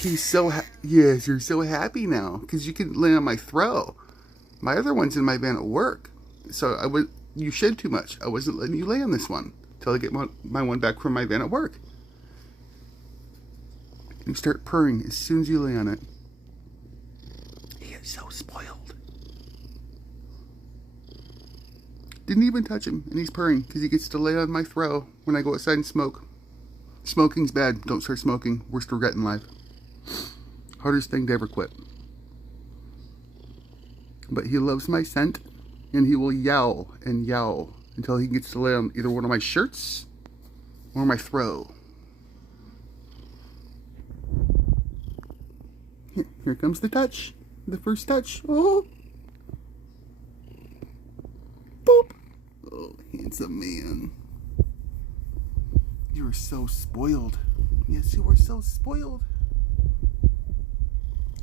He's so yes, you're so happy now because you can lay on my throw. My other one's in my van at work, so you shed too much. I wasn't letting you lay on this one till I get my one back from my van at work. You start purring as soon as you lay on it. He is so spoiled. Didn't even touch him, and he's purring because he gets to lay on my throw when I go outside and smoke. Smoking's bad. Don't start smoking. Worst regret in life. Hardest thing to ever quit. But he loves my scent, and he will yowl and yowl until he gets to lay on either one of my shirts or my throw. Here comes the touch. The first touch. Oh. Boop. Oh, handsome man. You are so spoiled. Yes, you are so spoiled.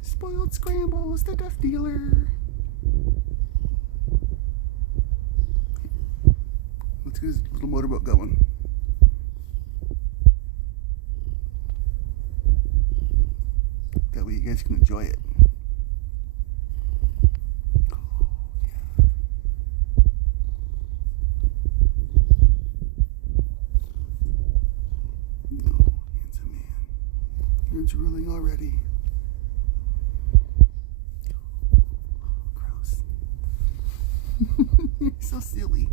Spoiled Scrambles, the death dealer. Let's get his little motorboat going. That way you guys can enjoy it. Oh, yeah. Oh, handsome man. You're drooling already. Oh, gross. You're so silly.